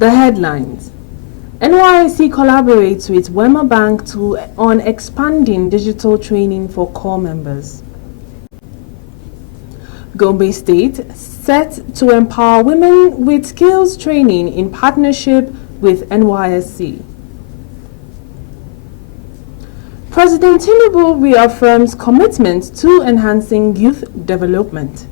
The headlines. NYSC collaborates with Wema Bank on expanding digital training for corps members. Gombe State set to empower women with skills training in partnership with NYSC. President Tinubu reaffirms commitment to enhancing youth development.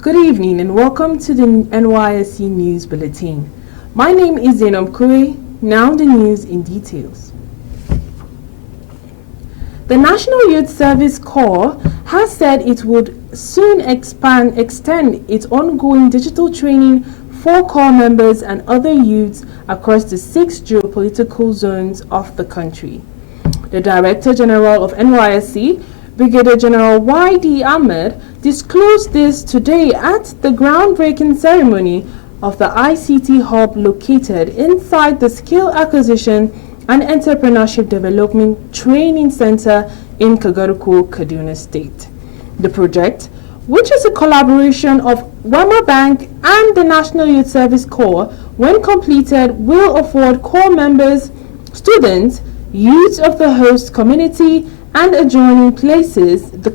Good evening and welcome to the NYSC News Bulletin. My name is Zainab Kure. Now the news in details. The National Youth Service Corps has said it would soon extend its ongoing digital training for corps members and other youths across the 6 geopolitical zones of the country. The Director General of NYSC, Brigadier General Y.D. Ahmed, disclosed this today at the groundbreaking ceremony of the ICT hub located inside the Skill Acquisition and Entrepreneurship Development Training Center in Kagaruku, Kaduna State. The project, which is a collaboration of Wema Bank and the National Youth Service Corps, when completed, will afford corps members, students, youths of the host community, and adjoining places, the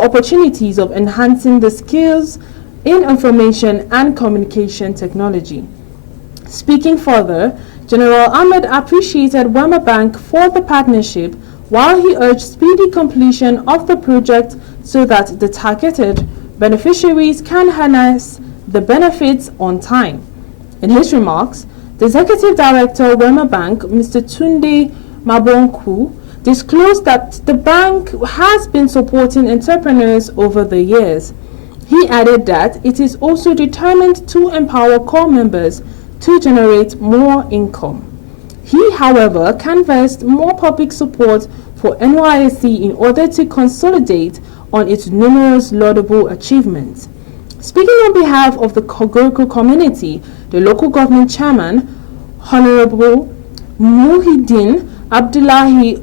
opportunities of enhancing the skills in information and communication technology. Speaking further, General Ahmed appreciated Wema Bank for the partnership, while he urged speedy completion of the project so that the targeted beneficiaries can harness the benefits on time. In his remarks, the Executive Director of Wema Bank, Mr. Tunde Mabonku, disclosed that the bank has been supporting entrepreneurs over the years. He added that it is also determined to empower corps members to generate more income. He, however, canvassed more public support for NYSC in order to consolidate on its numerous laudable achievements. Speaking on behalf of the Kagaruku community, the local government chairman, Honorable Muhyiddin Abdullahi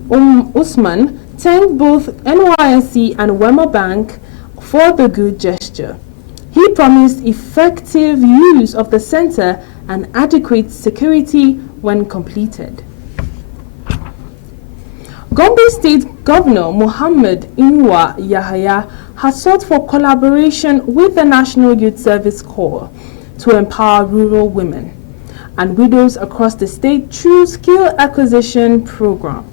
Usman, thanked both NYSC and Wema Bank for the good gesture. He promised effective use of the center and adequate security when completed. Gombe State Governor Muhammad Inuwa Yahaya has sought for collaboration with the National Youth Service Corps to empower rural women and widows across the state through skill acquisition program.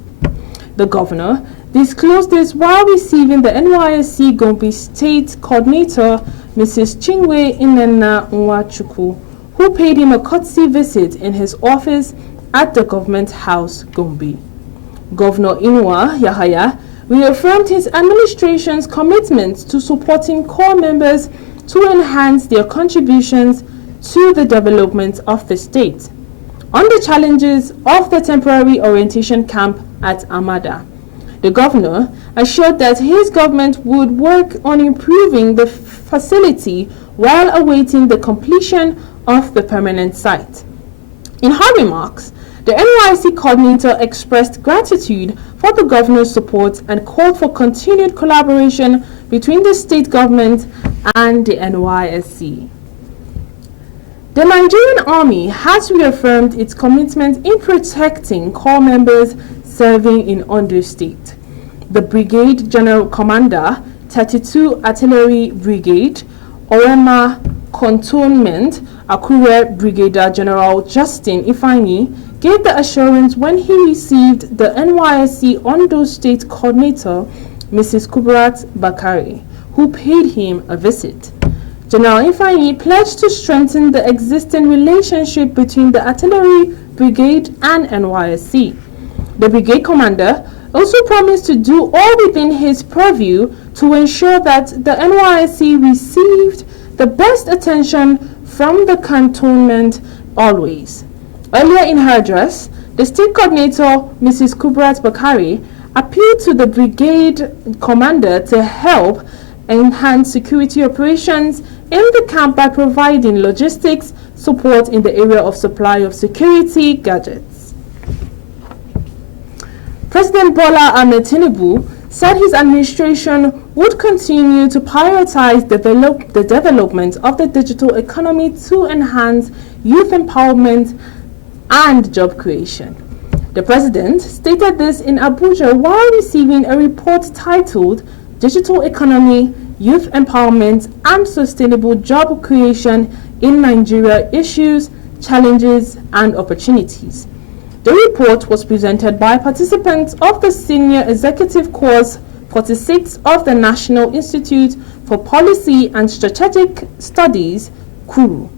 The governor disclosed this while receiving the NYSC Gombe State coordinator, Mrs. Chinwe Inena Nwachukwu, who paid him a courtesy visit in his office at the Government House, Gombe. Governor Inuwa Yahaya reaffirmed his administration's commitment to supporting corps members to enhance their contributions to the development of the state. On the challenges of the temporary orientation camp at Amada, the governor assured that his government would work on improving the facility while awaiting the completion of the permanent site. In her remarks, the NYSC coordinator expressed gratitude for the governor's support and called for continued collaboration between the state government and the NYSC. The Nigerian Army has reaffirmed its commitment in protecting corps members serving in Ondo State. The Brigade General Commander, 32 Artillery Brigade, Wema Cantonment, Akure Brigadier General Justin Ifeanyi, gave the assurance when he received the NYSC Ondo State Coordinator, Mrs. Kubrat Bakari, who paid him a visit. General Ifeanyi pledged to strengthen the existing relationship between the Artillery Brigade and NYSC. The brigade commander also promised to do all within his purview to ensure that the NYSC received the best attention from the cantonment always. Earlier in her address, the state coordinator, Mrs. Kubrat Bakari, appealed to the brigade commander to help enhance security operations in the camp by providing logistics support in the area of supply of security gadgets. President Bola Ahmed Tinubu said his administration would continue to prioritize the development of the digital economy to enhance youth empowerment and job creation. The president stated this in Abuja while receiving a report titled Digital Economy, Youth Empowerment and Sustainable Job Creation in Nigeria Issues, Challenges and Opportunities. The report was presented by participants of the Senior Executive Course 46 of the National Institute for Policy and Strategic Studies, KURU.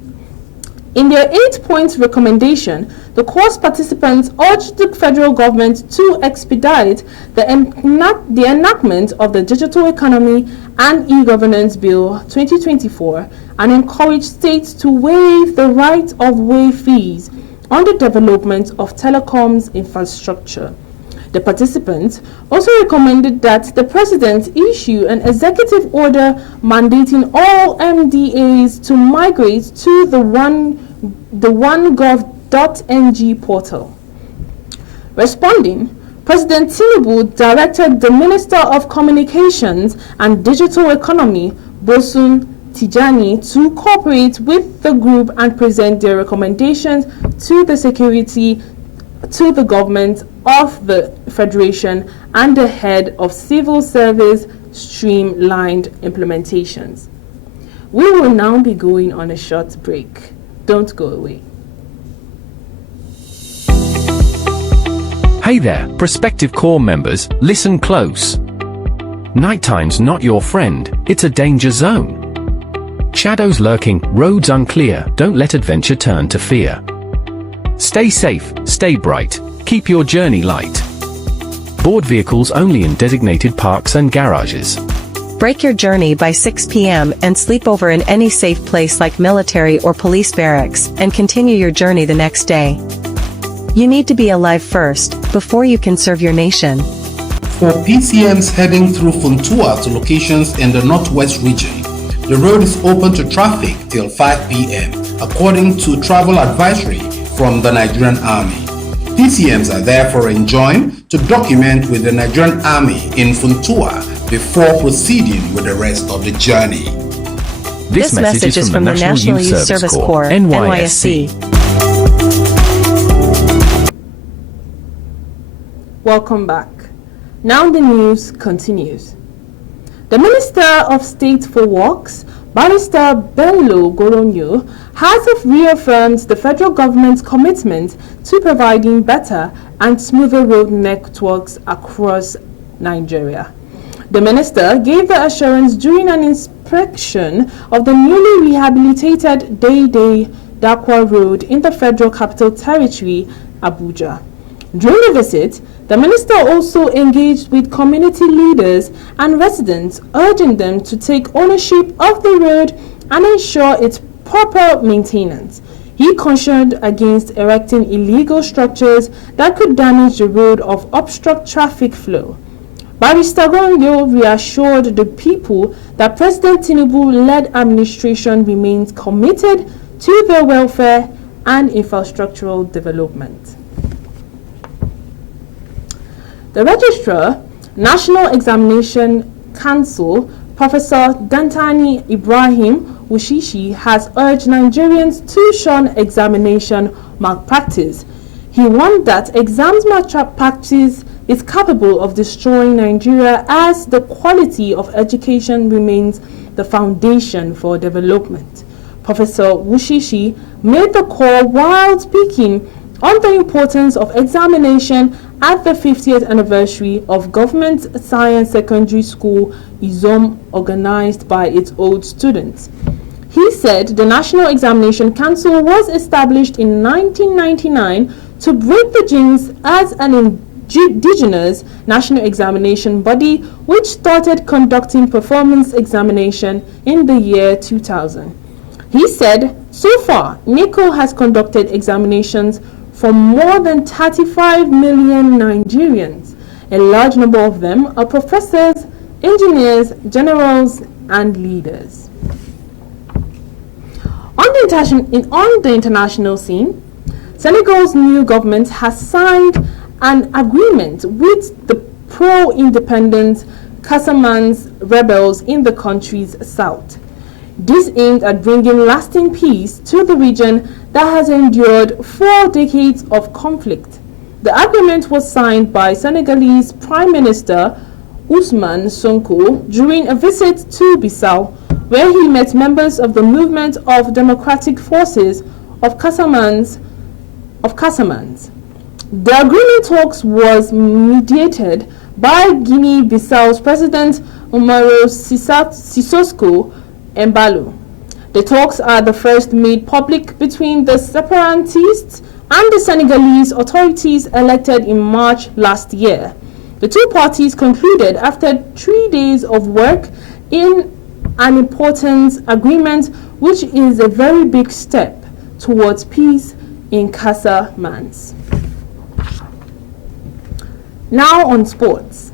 In their 8-point recommendation, the course participants urged the federal government to expedite the enactment of the Digital Economy and E-Governance Bill 2024 and encourage states to waive the right-of-way fees on the development of telecoms infrastructure. The participants also recommended that the president issue an executive order mandating all MDAs to migrate to the OneGov.ng portal. Responding, President Tinubu directed the Minister of Communications and Digital Economy, Bosun Tijani, to cooperate with the group and present their recommendations to the government of the Federation and the head of civil service streamlined implementations. We will now be going on a short break. Don't go away. Hey there, prospective corps members, listen close. Nighttime's not your friend, it's a danger zone. Shadows lurking, roads unclear, don't let adventure turn to fear. Stay safe, stay bright, keep your journey light. Board vehicles only in designated parks and garages. Break your journey by 6 p.m. and sleep over in any safe place like military or police barracks, and continue your journey the next day. You need to be alive first, before you can serve your nation. For PCMs heading through Funtua to locations in the Northwest region, the road is open to traffic till 5 p.m. according to travel advisory from the Nigerian Army. PCMs are therefore enjoined to document with the Nigerian Army in Funtua before proceeding with the rest of the journey. This message is from the National Youth Service Corps, NYSC. Welcome back. Now the news continues. The Minister of State for Works, Barrister Bello Goronyo, has reaffirmed the federal government's commitment to providing better and smoother road networks across Nigeria. The minister gave the assurance during an inspection of the newly rehabilitated Day Dakwa Road in the Federal Capital Territory, Abuja. During the visit, the minister also engaged with community leaders and residents, urging them to take ownership of the road and ensure its proper maintenance. He cautioned against erecting illegal structures that could damage the road or obstruct traffic flow. Barrister Goronyo reassured the people that President Tinubu-led administration remains committed to their welfare and infrastructural development. The Registrar, National Examination Council, Professor Dantani Ibrahim Wushishi, has urged Nigerians to shun examination malpractice. He warned that exams malpractice is capable of destroying Nigeria as the quality of education remains the foundation for development. Professor Wushishi made the call while speaking on the importance of examination at the 50th anniversary of Government Science Secondary School IZOM, organized by its old students. He said the National Examination Council was established in 1999 to break the jinx as an indigenous national examination body which started conducting performance examination in the year 2000. He said, so far, NECO has conducted examinations for more than 35 million Nigerians. A large number of them are professors, engineers, generals, and leaders. On the international scene, Senegal's new government has signed an agreement with the pro-independence Casamance rebels in the country's south. This aimed at bringing lasting peace to the region that has endured 4 decades of conflict. The agreement was signed by Senegalese Prime Minister Ousmane Sonko during a visit to Bissau, where he met members of the Movement of Democratic Forces of Casamance. The agreement talks was mediated by Guinea-Bissau's President Umaru Sissoco Embalo. The talks are the first made public between the separatists and the Senegalese authorities elected in March last year. The two parties concluded after 3 days of work in an important agreement, which is a very big step towards peace in Casamance. Now on sports.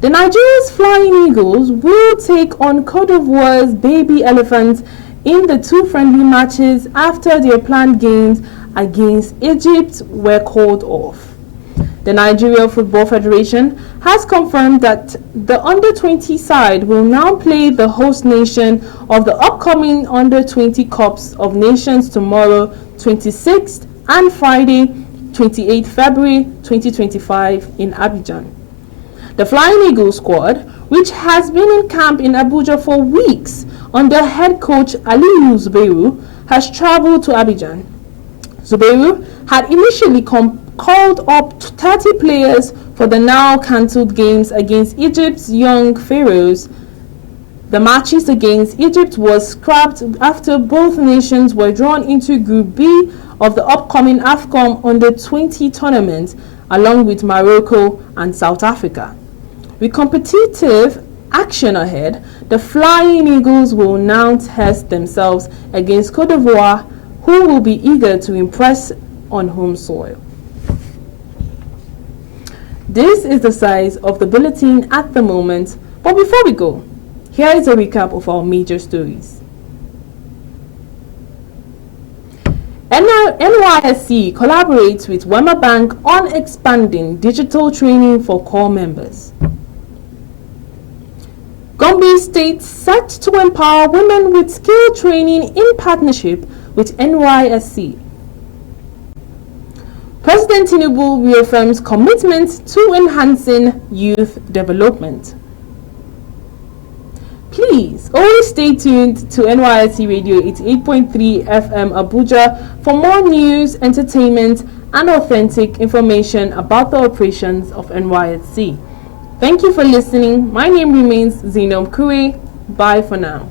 The Nigeria's Flying Eagles will take on Côte d'Ivoire's Baby Elephants in the 2 friendly matches after their planned games against Egypt were called off. The Nigeria Football Federation has confirmed that the Under-20 side will now play the host nation of the upcoming Under-20 Cups of Nations tomorrow, 26th, and Friday, 28th February 2025 in Abidjan. The Flying Eagles squad, which has been in camp in Abuja for weeks under head coach Aliyu Zubairu, has traveled to Abidjan. Zubairu had initially called up 30 players for the now cancelled games against Egypt's young Pharaohs. The matches against Egypt was scrapped after both nations were drawn into Group B of the upcoming AFCON U-20 tournament, along with Morocco and South Africa. With competitive action ahead, the Flying Eagles will now test themselves against Côte d'Ivoire, who will be eager to impress on home soil. This is the size of the bulletin at the moment, but before we go, here is a recap of our major stories. NYSC collaborates with Wema Bank on expanding digital training for core members. Gombe State set to empower women with skill training in partnership with NYSC. President Tinubu reaffirms commitment to enhancing youth development. Please always stay tuned to NYSC Radio 88.3 FM Abuja for more news, entertainment, and authentic information about the operations of NYSC. Thank you for listening. My name remains Zainab Kure. Bye for now.